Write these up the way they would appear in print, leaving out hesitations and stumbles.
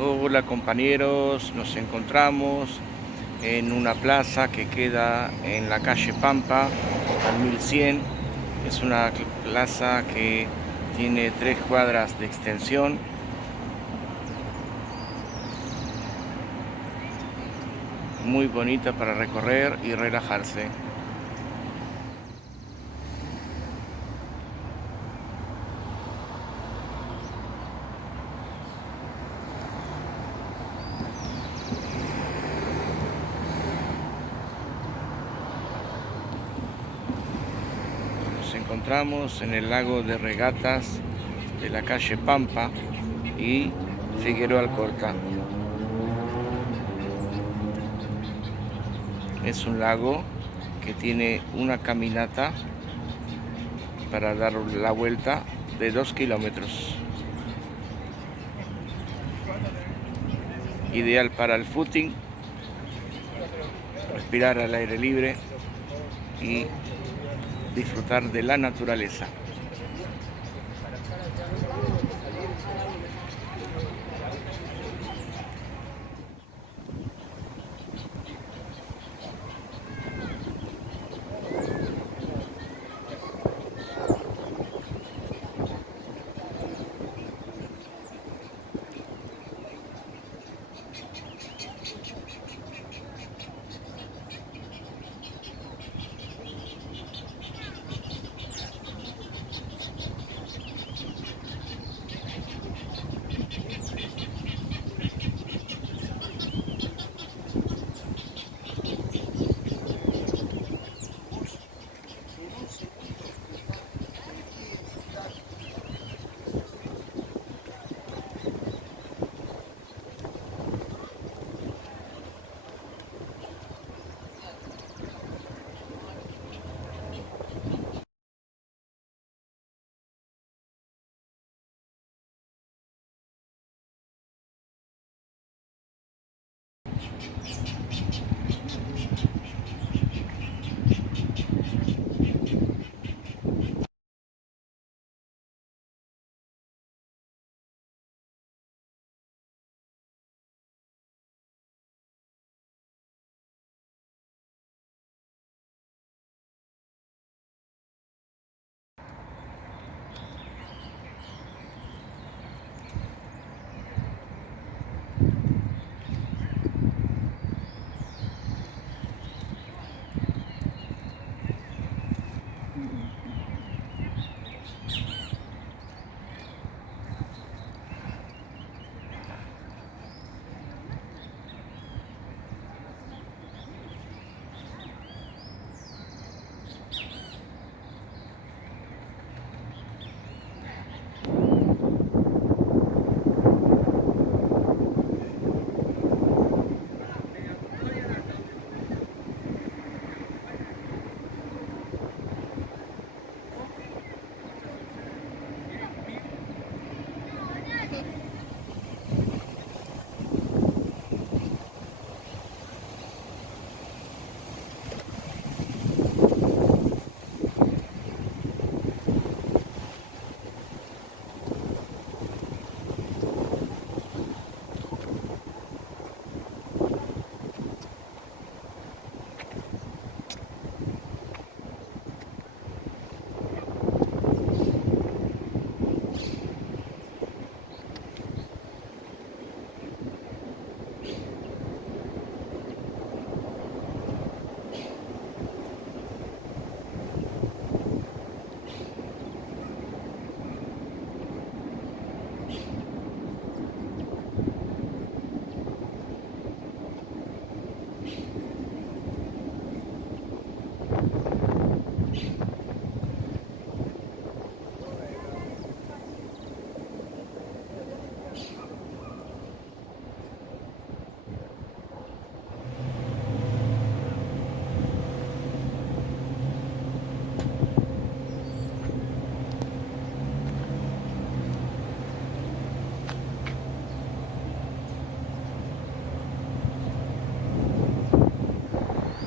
Hola compañeros, nos encontramos en una plaza que queda en la calle Pampa al 1100. Es una plaza que tiene 3 cuadras de extensión. Muy bonita para recorrer y relajarse. Nos encontramos en el lago de regatas de la calle Pampa y Figueroa Alcorta. Es un lago que tiene una caminata para dar la vuelta de 2 kilómetros. Ideal para el footing, respirar al aire libre y disfrutar de la naturaleza.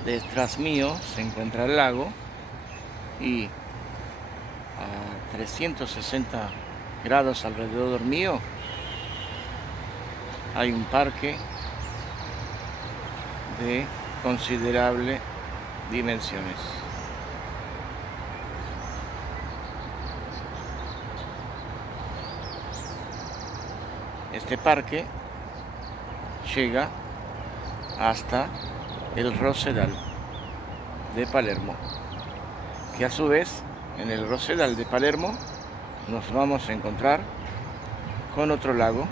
Detrás mío se encuentra el lago y a 360 grados alrededor mío hay un parque de considerable dimensiones. Este parque llega hasta el Rosedal de Palermo, que a su vez en el Rosedal de Palermo nos vamos a encontrar con otro lago.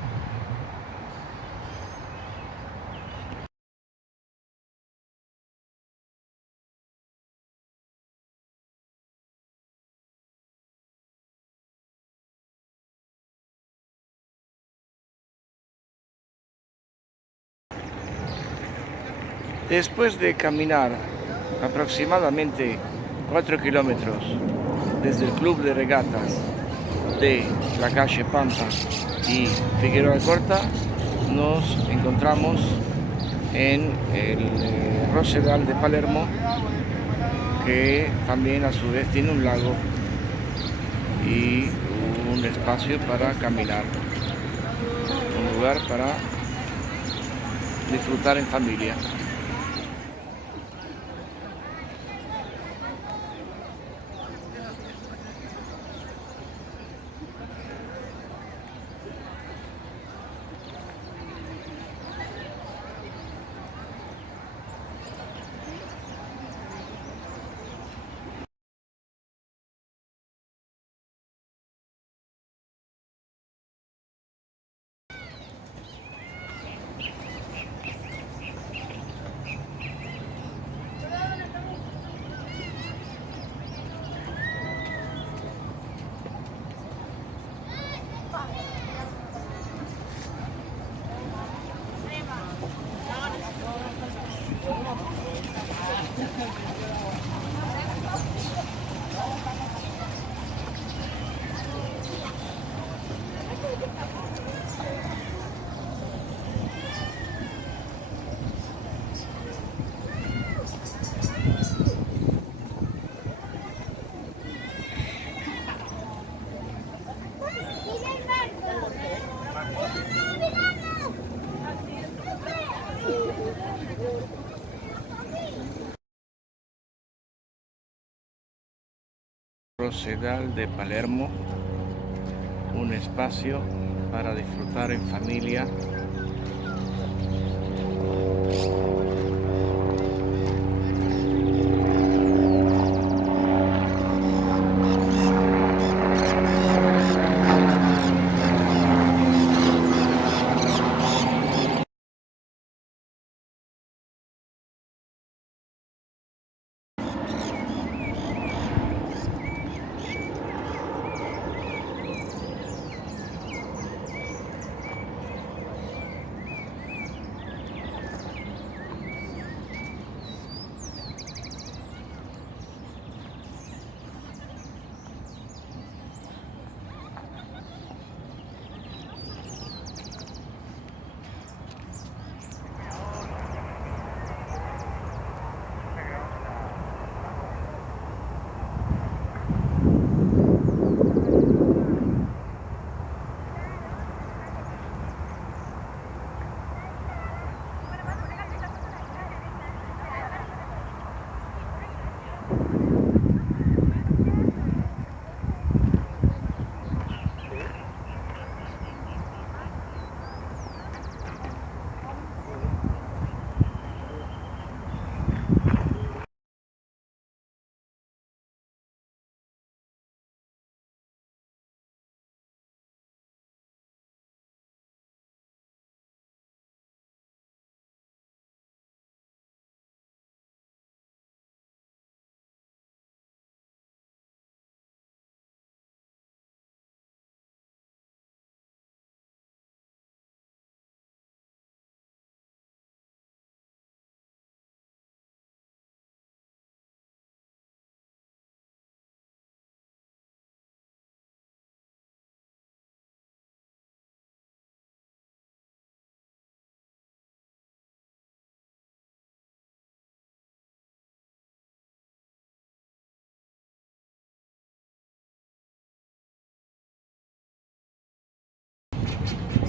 Después de caminar aproximadamente 4 kilómetros desde el club de regatas de la calle Pampa y Figueroa Corta, nos encontramos en el Rosedal de Palermo, que también a su vez tiene un lago y un espacio para caminar, un lugar para disfrutar en familia. Rosedal de Palermo, un espacio para disfrutar en familia.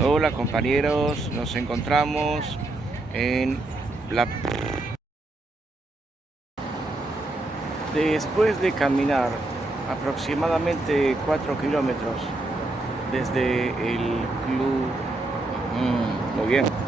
Hola compañeros, nos encontramos en la... Después de caminar aproximadamente 4 kilómetros desde el club, muy bien.